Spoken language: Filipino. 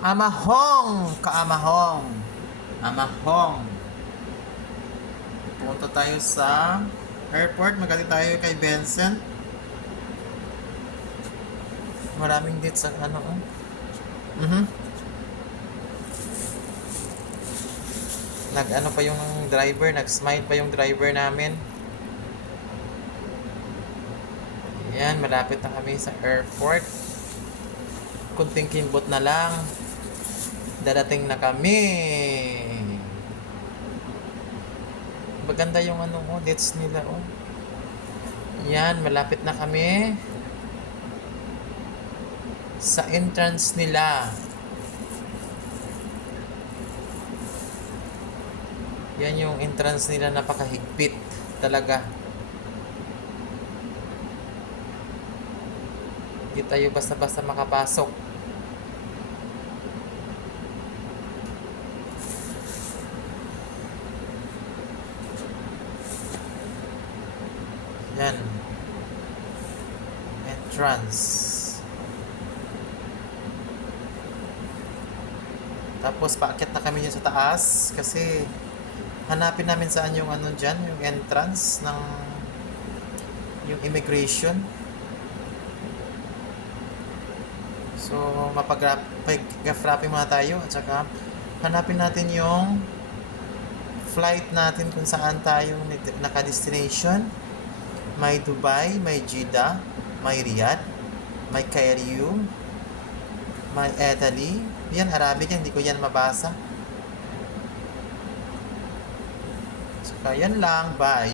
Amahong! Kaamahong! Amahong! Punta tayo sa airport. Magkati tayo kay Vincent. Maraming dates ang ano. Nag-ano pa yung driver. Nag-smile pa yung driver namin. Ayan, malapit na kami sa airport. Kunting kimbot na lang. Darating na kami. Maganda yung ano dates nila Yan, malapit na kami sa entrance nila. Yan yung entrance nila, napakahigpit talaga. Hindi tayo basta-basta makapasok. Yan. Entrance. Tapos paakyat na kami dyan sa taas kasi hanapin namin saan yung ano dyan, yung entrance ng yung immigration. So mapag-frapping muna tayo at saka hanapin natin yung flight natin kung saan tayo naka-destination. May Dubai, may Jeddah, may Riyadh, may Cairo, may Italy. Yan, Arabic yan, hindi ko yan mabasa. So, yan lang, bye.